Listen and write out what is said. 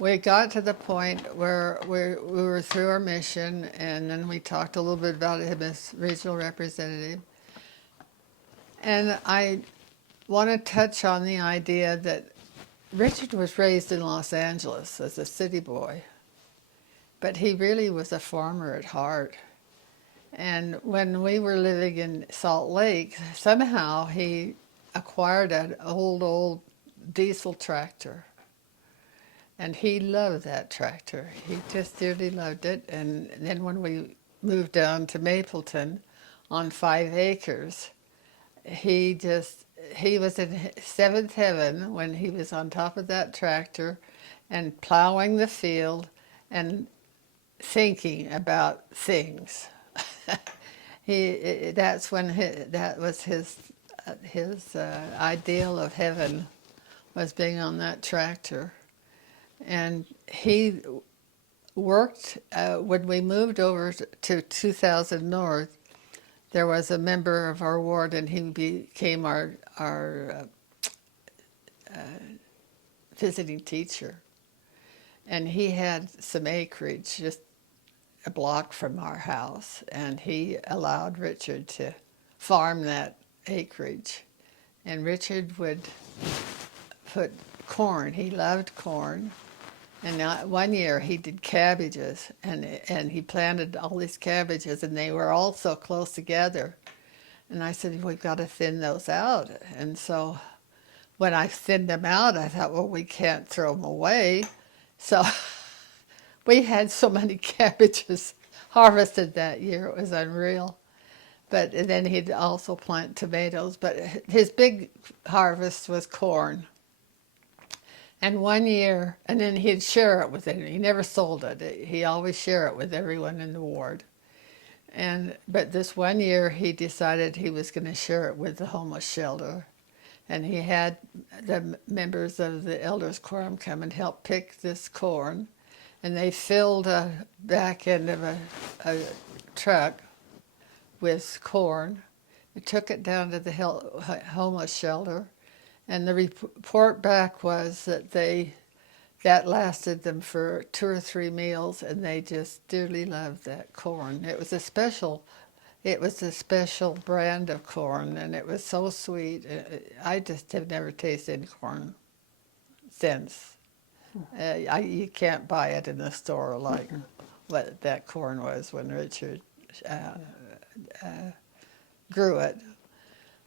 we got to the point where we were through our mission, and then we talked a little bit about him as regional representative. And I want to touch on the idea that Richard was raised in Los Angeles as a city boy, but he really was a farmer at heart. And when we were living in Salt Lake, somehow he acquired an old diesel tractor. And he loved that tractor. He just dearly loved it. And then when we moved down to Mapleton on 5 acres, he was in seventh heaven when he was on top of that tractor and plowing the field and thinking about things. That's when that was his ideal of heaven, was being on that tractor. And he worked, when we moved over to 2000 North, there was a member of our ward, and he became our visiting teacher. And he had some acreage just a block from our house, and he allowed Richard to farm that acreage. And Richard would put corn. He loved corn. And one year he did cabbages, and he planted all these cabbages, and they were all so close together. And I said, we've got to thin those out. And so when I thinned them out, I thought, well, we can't throw them away. So we had so many cabbages harvested that year. It was unreal. But then he'd also plant tomatoes. But his big harvest was corn. And one year, and then he'd share it with it. He never sold it. He always shared it with everyone in the ward. But this one year, he decided he was going to share it with the homeless shelter. And he had the members of the elders quorum come and help pick this corn. And they filled a back end of a truck with corn. They took it down to the homeless shelter. And the report back was that that lasted them for 2 or 3 meals, and they just dearly loved that corn. It was a special brand of corn, and it was so sweet. I just have never tasted corn since. You can't buy it in the store like what that corn was when Richard grew it.